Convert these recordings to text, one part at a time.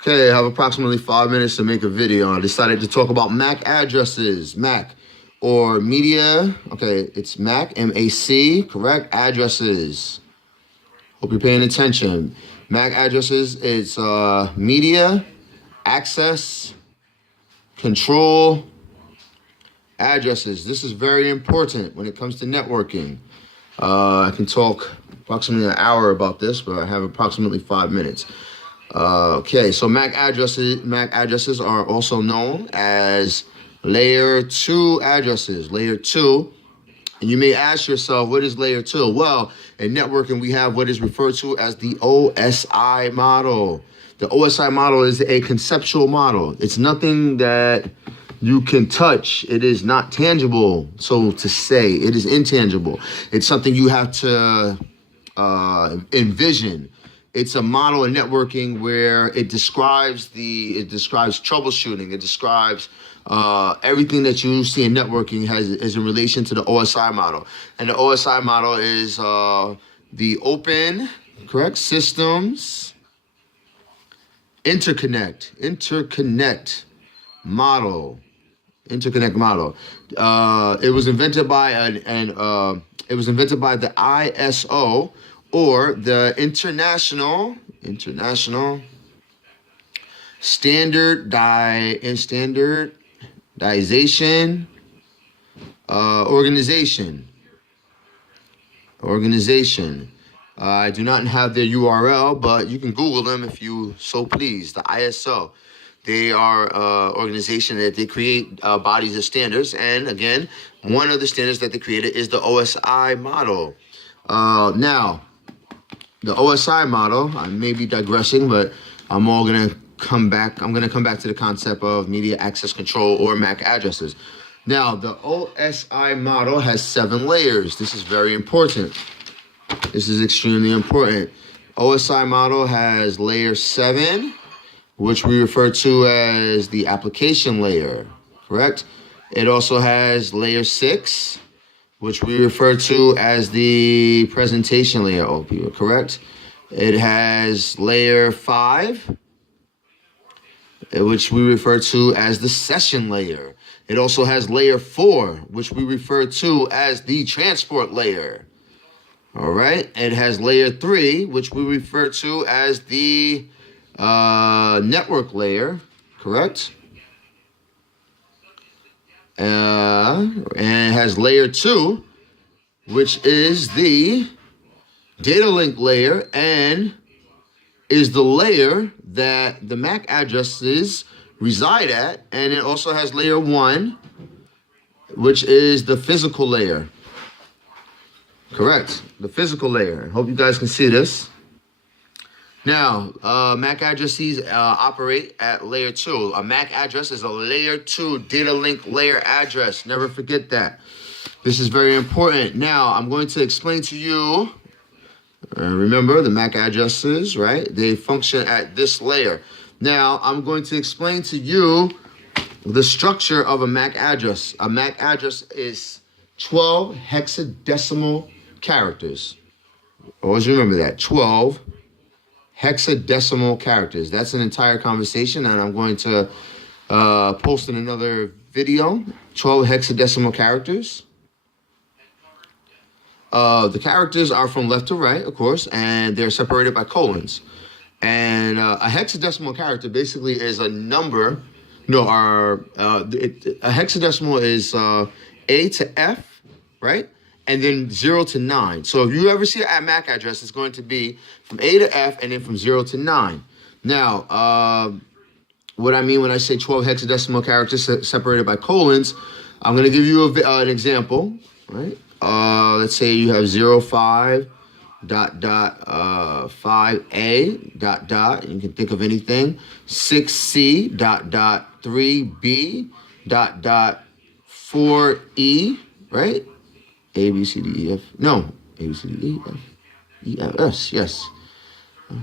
Okay, I have approximately 5 minutes to make a video. I decided to talk about MAC addresses. MAC or media. Okay, it's MAC, M-A-C, correct? Addresses. Hope you're paying attention. MAC addresses, it's media, access, control, addresses. This is very important when it comes to networking. I can talk approximately an hour about this, but I have approximately 5 minutes. Okay, so MAC addresses are also known as layer 2 addresses. Layer 2. And you may ask yourself, what is layer 2? Well, in networking, we have what is referred to as the OSI model. The OSI model is a conceptual model. It's nothing that you can touch. It is not tangible, so to say. It is intangible. It's something you have to envision. It's a model in networking where it describes troubleshooting. It describes everything that you see in networking is in relation to the OSI model. And the OSI model is the open, correct, systems interconnect model. Interconnect model. It was invented by the ISO, or the International Standardization Organization. I do not have their URL, but you can Google them if you so please. The ISO. They are an organization that they create bodies of standards. And again, one of the standards that they created is the OSI model. Now, the OSI model, I may be digressing, but I'm going to come back to the concept of media access control, or MAC addresses. Now, the OSI model has 7 layers. This is very important. This is extremely important. OSI model has layer 7, which we refer to as the application layer, correct? It also has layer 6, which we refer to as the presentation layer, correct? It has layer 5, which we refer to as the session layer. It also has layer 4, which we refer to as the transport layer. All right, it has layer 3, which we refer to as the network layer, correct? And it has layer 2, which is the data link layer, and is the layer that the MAC addresses reside at. And it also has layer 1, which is the physical layer. Correct, the physical layer. I hope you guys can see this. Now, MAC addresses operate at layer 2. A MAC address is a layer 2 data link layer address. Never forget that. This is very important. Now, I'm going to explain to you, remember the MAC addresses, right? They function at this layer. Now, I'm going to explain to you the structure of a MAC address. A MAC address is 12 hexadecimal characters. Always remember that, 12 hexadecimal characters. That's an entire conversation, and I'm going to post in another video. 12 hexadecimal characters. The characters are from left to right, of course, and they're separated by colons. And a hexadecimal character basically is a number. No, a hexadecimal is A to F, right? And then 0 to 9. So if you ever see a MAC address, it's going to be from A to F and then from 0 to 9. Now, what I mean when I say 12 hexadecimal characters separated by colons, I'm going to give you an example, right? Let's say you have 05 5A ... You can think of anything. 6C ... 3B ... 4E, right? A, B, C, D, E, F. No, A, B, C, D, E, F, E, F, S. Yes.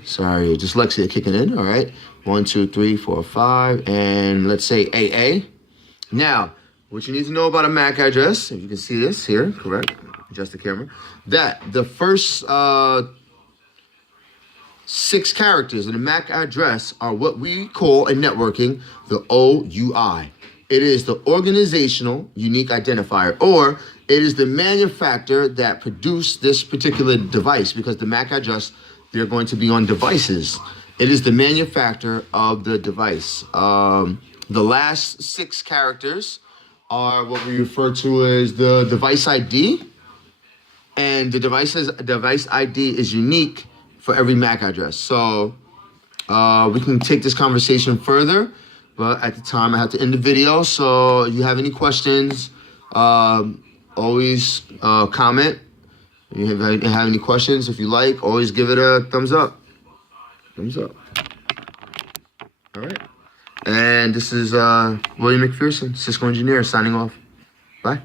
Sorry, dyslexia kicking in. All right. 1, 2, 3, 4, 5. And let's say AA. Now, what you need to know about a MAC address, if you can see this here, correct? Adjust the camera. That the first 6 characters in the MAC address are what we call in networking the OUI. It is the organizational unique identifier, or it is the manufacturer that produced this particular device, because the MAC address, they're going to be on devices. It is the manufacturer of the device. The last 6 characters are what we refer to as the device ID, and the device ID is unique for every MAC address. So we can take this conversation further, but at the time I have to end the video. So if you have any questions, always comment. If you have any questions, if you like, always give it a thumbs up. Thumbs up. All right. And this is William McPherson, Cisco engineer, signing off. Bye.